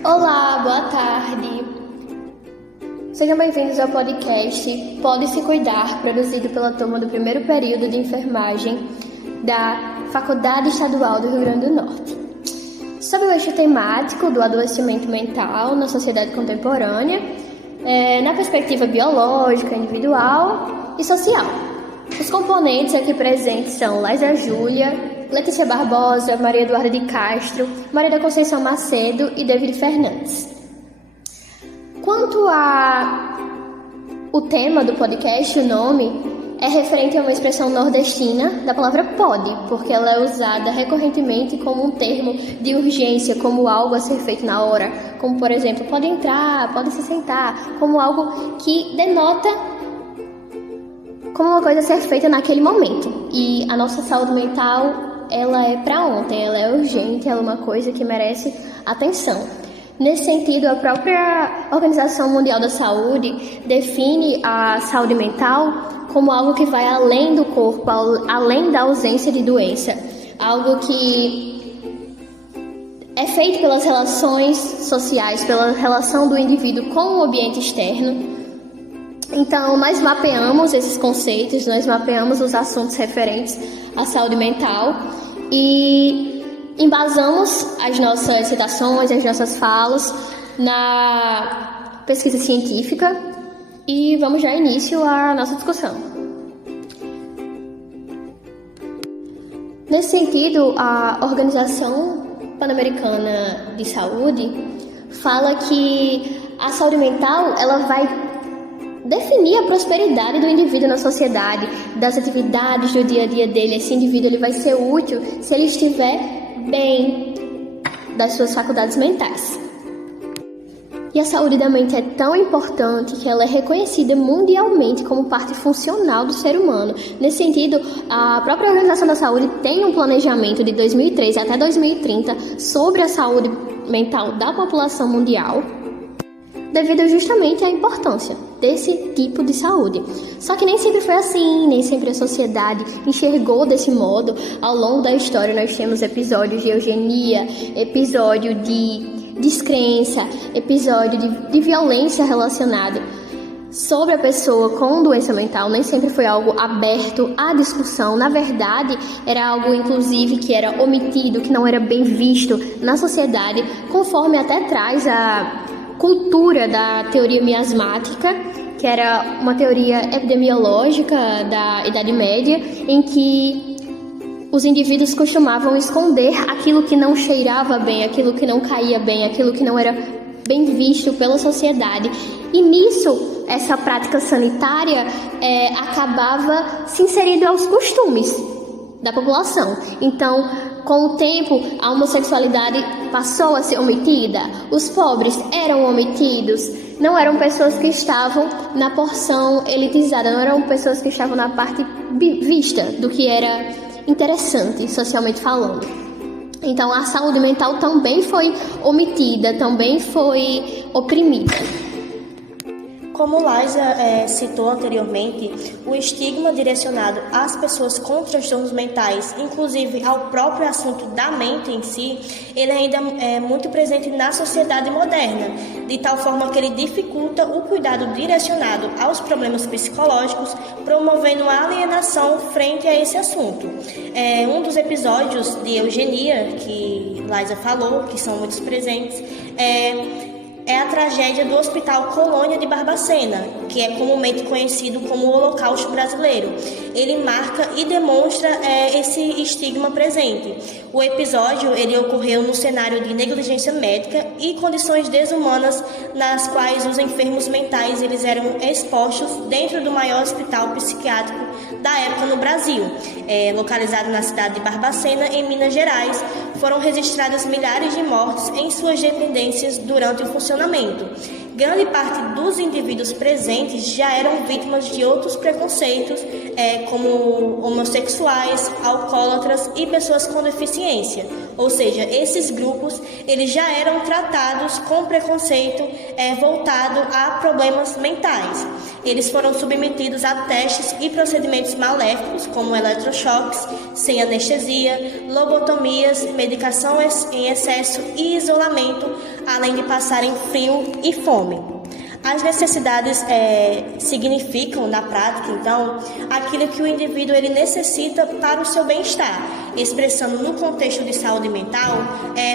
Olá, boa tarde. Sejam bem-vindos ao podcast Pode Se Cuidar, produzido pela turma do primeiro período de enfermagem da Faculdade Estadual do Rio Grande do Norte. Sob o eixo temático do adoecimento mental na sociedade contemporânea, na perspectiva biológica, individual e social. Os componentes aqui presentes são Laísa Júlia, Letícia Barbosa, Maria Eduarda de Castro, Maria da Conceição Macedo e David Fernandes. Quanto o tema do podcast, o nome, é referente a uma expressão nordestina da palavra pode, porque ela é usada recorrentemente como um termo de urgência, como algo a ser feito na hora, como, por exemplo, pode entrar, pode se sentar, como algo que denota como uma coisa a ser feita naquele momento. E a nossa saúde mental, ela é para ontem, ela é urgente, ela é uma coisa que merece atenção. Nesse sentido, a própria Organização Mundial da Saúde define a saúde mental como algo que vai além do corpo, além da ausência de doença, algo que é feito pelas relações sociais, pela relação do indivíduo com o ambiente externo. Então, nós mapeamos esses conceitos, nós mapeamos os assuntos referentes à saúde mental e embasamos as nossas citações, as nossas falas na pesquisa científica e vamos dar início à nossa discussão. Nesse sentido, a Organização Pan-Americana de Saúde fala que a saúde mental ela vai definir a prosperidade do indivíduo na sociedade, das atividades do dia a dia dele. Esse indivíduo ele vai ser útil se ele estiver bem das suas faculdades mentais. E a saúde da mente é tão importante que ela é reconhecida mundialmente como parte funcional do ser humano. Nesse sentido, a própria Organização da Saúde tem um planejamento de 2003 até 2030 sobre a saúde mental da população mundial, devido justamente à importância desse tipo de saúde. Só que nem sempre foi assim, nem sempre a sociedade enxergou desse modo. Ao longo da história nós temos episódios de eugenia, episódio de descrença, episódio de violência relacionada sobre a pessoa com doença mental. Nem sempre foi algo aberto à discussão. Na verdade, era algo, inclusive, que era omitido, que não era bem visto na sociedade, conforme até traz a cultura da teoria miasmática, que era uma teoria epidemiológica da Idade Média, em que os indivíduos costumavam esconder aquilo que não cheirava bem, aquilo que não caía bem, aquilo que não era bem visto pela sociedade. E nisso, essa prática sanitária acabava se inserindo aos costumes da população. Então, com o tempo, a homossexualidade passou a ser omitida, os pobres eram omitidos, não eram pessoas que estavam na porção elitizada, não eram pessoas que estavam na parte vista do que era interessante, socialmente falando. Então, a saúde mental também foi omitida, também foi oprimida. Como Laísa citou anteriormente, o estigma direcionado às pessoas com transtornos mentais, inclusive ao próprio assunto da mente em si, ele ainda é muito presente na sociedade moderna, de tal forma que ele dificulta o cuidado direcionado aos problemas psicológicos, promovendo a alienação frente a esse assunto. Um dos episódios de eugenia que Laísa falou, que são muitos presentes, é a tragédia do Hospital Colônia de Barbacena, que é comumente conhecido como o Holocausto Brasileiro. Ele marca e demonstra esse estigma presente. O episódio ele ocorreu no cenário de negligência médica e condições desumanas nas quais os enfermos mentais eles eram expostos dentro do maior hospital psiquiátrico da época no Brasil. Localizado na cidade de Barbacena, em Minas Gerais, foram registradas milhares de mortes em suas dependências durante o funcionamento. Grande parte dos indivíduos presentes já eram vítimas de outros preconceitos, como homossexuais, alcoólatras e pessoas com deficiência. Ou seja, esses grupos eles já eram tratados com preconceito voltado a problemas mentais. Eles foram submetidos a testes e procedimentos maléficos, como eletrochoques, sem anestesia, lobotomias, medicação em excesso e isolamento, além de passarem frio e fome. As necessidades significam, na prática, então, aquilo que o indivíduo ele necessita para o seu bem-estar, expressando no contexto de saúde mental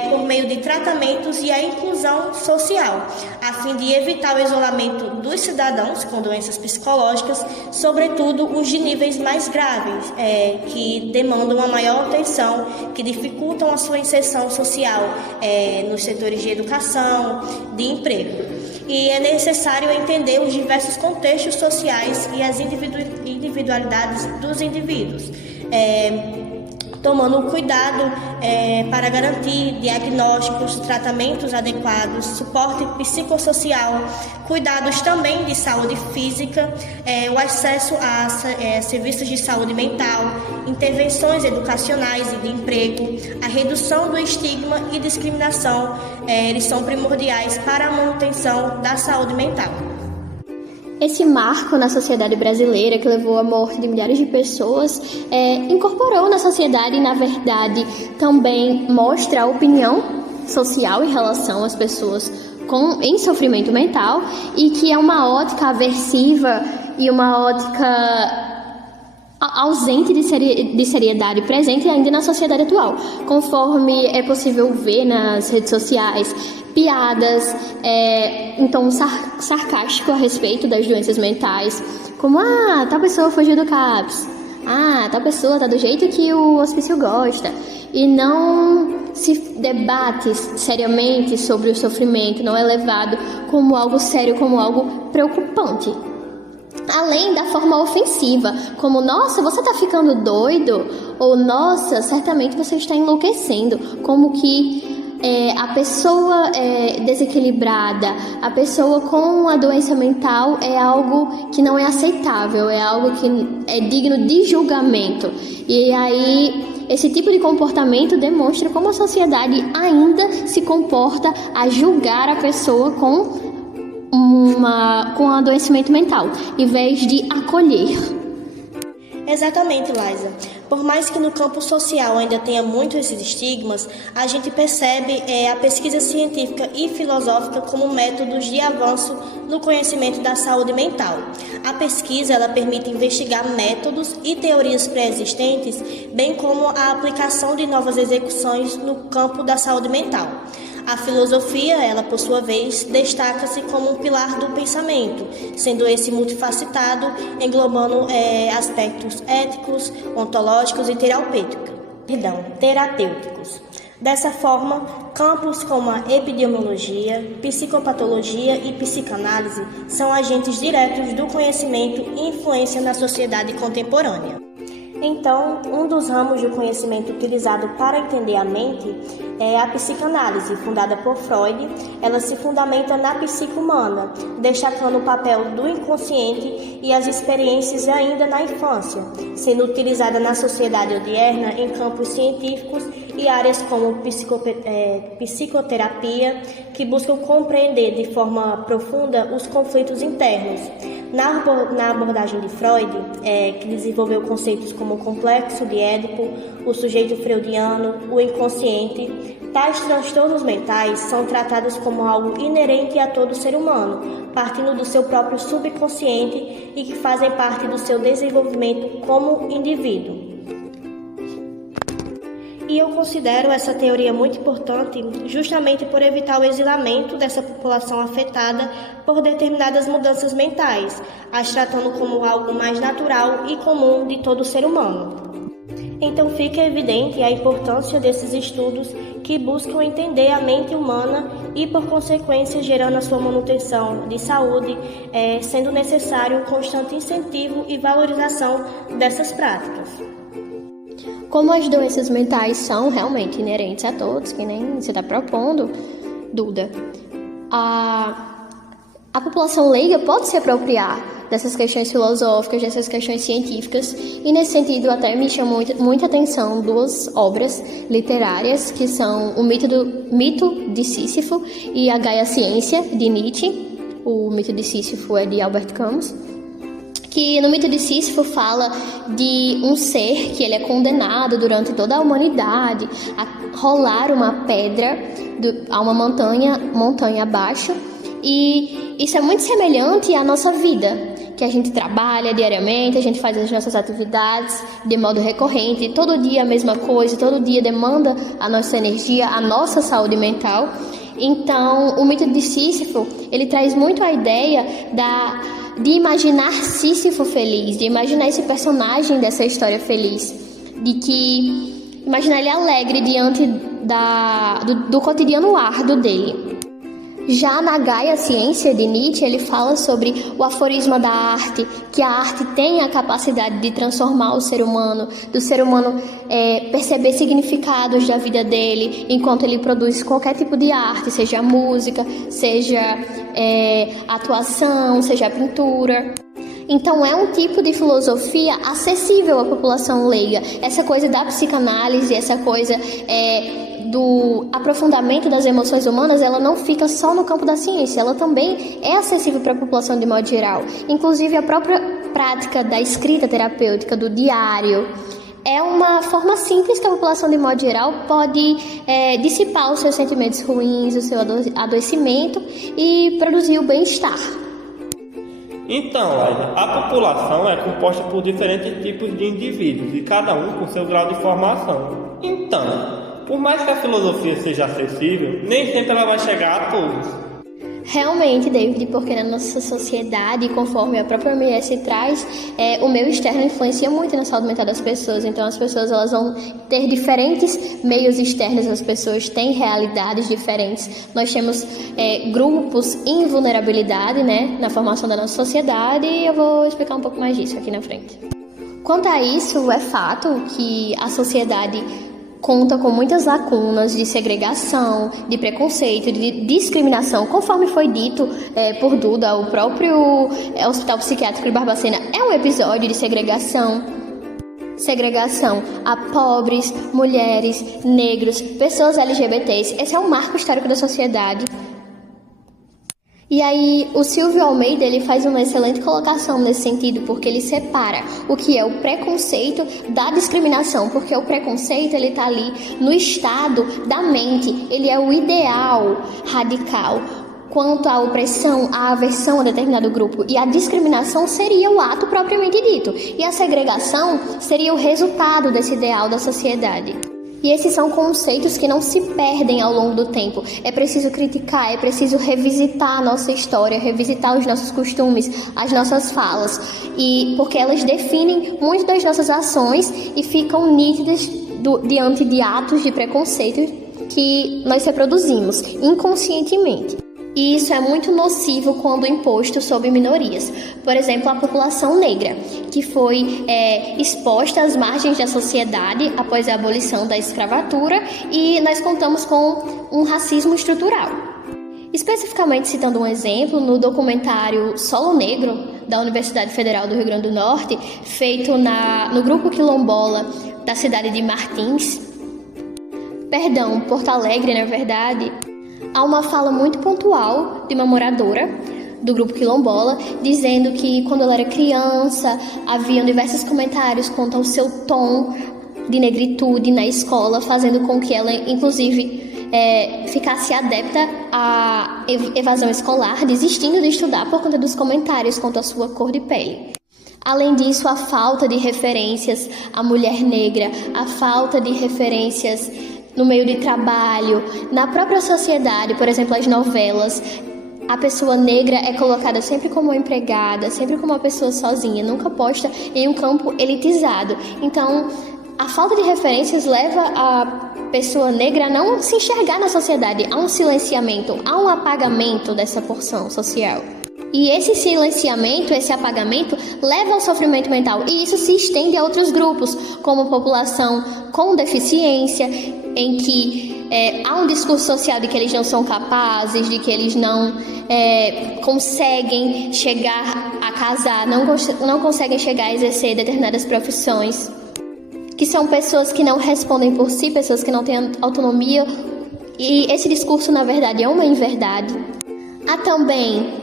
por meio de tratamentos e a inclusão social, a fim de evitar o isolamento dos cidadãos com doenças psicológicas, sobretudo os de níveis mais graves, que demandam uma maior atenção, que dificultam a sua inserção social nos setores de educação, de emprego. E é necessário entender os diversos contextos sociais e as individualidades dos indivíduos, tomando cuidado para garantir diagnósticos, tratamentos adequados, suporte psicossocial, cuidados também de saúde física, o acesso a serviços de saúde mental, intervenções educacionais e de emprego, a redução do estigma e discriminação, eles são primordiais para a manutenção da saúde mental. Esse marco na sociedade brasileira, que levou à morte de milhares de pessoas, incorporou na sociedade e, na verdade, também mostra a opinião social em relação às pessoas em sofrimento mental, e que é uma ótica aversiva e uma ótica ausente de seriedade presente ainda na sociedade atual, conforme é possível ver nas redes sociais, piadas, em tom sarcástico a respeito das doenças mentais, como, tal pessoa fugiu do CAPS, tal pessoa tá do jeito que o hospício gosta, e não se debate seriamente sobre o sofrimento, não é levado como algo sério, como algo preocupante. Além da forma ofensiva, como, nossa, você tá ficando doido, ou nossa, certamente você está enlouquecendo, como que a pessoa desequilibrada, a pessoa com a doença mental é algo que não é aceitável, é algo que é digno de julgamento. E aí, esse tipo de comportamento demonstra como a sociedade ainda se comporta a julgar a pessoa com adoecimento mental, em vez de acolher. Exatamente, Laisa. Por mais que no campo social ainda tenha muito esses estigmas, a gente percebe a pesquisa científica e filosófica como métodos de avanço no conhecimento da saúde mental. A pesquisa ela permite investigar métodos e teorias pré-existentes, bem como a aplicação de novas execuções no campo da saúde mental. A filosofia, ela por sua vez, destaca-se como um pilar do pensamento, sendo esse multifacetado, englobando aspectos éticos, ontológicos e terapêuticos. Dessa forma, campos como a epidemiologia, psicopatologia e psicanálise são agentes diretos do conhecimento e influência na sociedade contemporânea. Então, um dos ramos do conhecimento utilizado para entender a mente é a psicanálise, fundada por Freud. Ela se fundamenta na psique humana, destacando o papel do inconsciente e as experiências ainda na infância, sendo utilizada na sociedade moderna em campos científicos e áreas como psicoterapia, que buscam compreender de forma profunda os conflitos internos. Na abordagem de Freud, que desenvolveu conceitos como o complexo de Édipo, o sujeito freudiano, o inconsciente, tais transtornos mentais são tratados como algo inerente a todo ser humano, partindo do seu próprio subconsciente e que fazem parte do seu desenvolvimento como indivíduo. E eu considero essa teoria muito importante justamente por evitar o exilamento dessa população afetada por determinadas mudanças mentais, as tratando como algo mais natural e comum de todo ser humano. Então fica evidente a importância desses estudos que buscam entender a mente humana e, por consequência, gerando a sua manutenção de saúde, sendo necessário um constante incentivo e valorização dessas práticas. Como as doenças mentais são realmente inerentes a todos, que nem você está propondo, Duda, a população leiga pode se apropriar dessas questões filosóficas, dessas questões científicas, e nesse sentido até me chamou muita atenção duas obras literárias, que são o Mito de Sísifo e a Gaia Ciência, de Nietzsche. O Mito de Sísifo é de Albert Camus, que no mito de Sísifo fala de um ser que ele é condenado durante toda a humanidade a rolar uma pedra a uma montanha abaixo, e isso é muito semelhante à nossa vida, que a gente trabalha diariamente, a gente faz as nossas atividades de modo recorrente, todo dia a mesma coisa, todo dia demanda a nossa energia, a nossa saúde mental. Então, o mito de Sísifo, ele traz muito a ideia de imaginar Sísifo feliz, de imaginar esse personagem dessa história feliz, de que imaginar ele alegre diante do cotidiano árduo dele. Já na Gaia Ciência de Nietzsche, ele fala sobre o aforisma da arte, que a arte tem a capacidade de transformar o ser humano, do ser humano perceber significados da vida dele enquanto ele produz qualquer tipo de arte, seja música, seja atuação, seja pintura. Então é um tipo de filosofia acessível à população leiga. Essa coisa da psicanálise, essa coisa do aprofundamento das emoções humanas, ela não fica só no campo da ciência, ela também é acessível para a população de modo geral. Inclusive a própria prática da escrita terapêutica, do diário, é uma forma simples que a população de modo geral pode dissipar os seus sentimentos ruins, o seu adoecimento e produzir o bem-estar. Então, Laila, a população é composta por diferentes tipos de indivíduos e cada um com seu grau de formação. Então, por mais que a filosofia seja acessível, nem sempre ela vai chegar a todos. Realmente, David, porque na nossa sociedade, conforme a própria OMS traz, o meio externo influencia muito na saúde mental das pessoas. Então, as pessoas elas vão ter diferentes meios externos, as pessoas têm realidades diferentes. Nós temos grupos em vulnerabilidade, né, na formação da nossa sociedade, e eu vou explicar um pouco mais disso aqui na frente. Quanto a isso, é fato que a sociedade conta com muitas lacunas de segregação, de preconceito, de discriminação, conforme foi dito por Duda. O próprio Hospital Psiquiátrico de Barbacena é um episódio de segregação a pobres, mulheres, negros, pessoas LGBTs. Esse é um marco histórico da sociedade. E aí, o Silvio Almeida, ele faz uma excelente colocação nesse sentido, porque ele separa o que é o preconceito da discriminação, porque o preconceito, ele tá ali no estado da mente, ele é o ideal radical quanto à opressão, à aversão a determinado grupo, e a discriminação seria o ato propriamente dito, e a segregação seria o resultado desse ideal da sociedade. E esses são conceitos que não se perdem ao longo do tempo. É preciso criticar, é preciso revisitar a nossa história, revisitar os nossos costumes, as nossas falas, porque elas definem muito das nossas ações e ficam nítidas diante de atos de preconceito que nós reproduzimos inconscientemente. E isso é muito nocivo quando imposto sobre minorias. Por exemplo, a população negra, que foi exposta às margens da sociedade após a abolição da escravatura, e nós contamos com um racismo estrutural. Especificamente citando um exemplo, no documentário Solo Negro, da Universidade Federal do Rio Grande do Norte, feito no grupo quilombola da cidade de Porto Alegre, na verdade, há uma fala muito pontual de uma moradora do grupo quilombola, dizendo que quando ela era criança, haviam diversos comentários quanto ao seu tom de negritude na escola, fazendo com que ela, inclusive, ficasse adepta à evasão escolar, desistindo de estudar por conta dos comentários quanto à sua cor de pele. Além disso, a falta de referências à mulher negra, a falta de referências no meio de trabalho, na própria sociedade, por exemplo, as novelas, a pessoa negra é colocada sempre como uma empregada, sempre como uma pessoa sozinha, nunca posta em um campo elitizado. Então, a falta de referências leva a pessoa negra a não se enxergar na sociedade, a um silenciamento, a um apagamento dessa porção social. E esse silenciamento, esse apagamento, leva ao sofrimento mental, e isso se estende a outros grupos, como população com deficiência, em que há um discurso social de que eles não são capazes, de que eles não conseguem chegar a casar, não conseguem chegar a exercer determinadas profissões, que são pessoas que não respondem por si, pessoas que não têm autonomia, e esse discurso, na verdade, é uma inverdade. Há também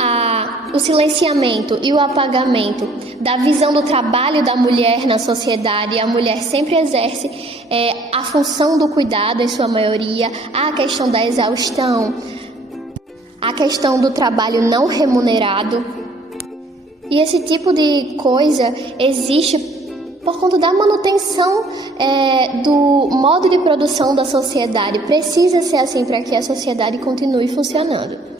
a o silenciamento e o apagamento da visão do trabalho da mulher na sociedade. A mulher sempre exerce a função do cuidado, em sua maioria, a questão da exaustão, a questão do trabalho não remunerado. E esse tipo de coisa existe por conta da manutenção do modo de produção da sociedade. Precisa ser assim para que a sociedade continue funcionando.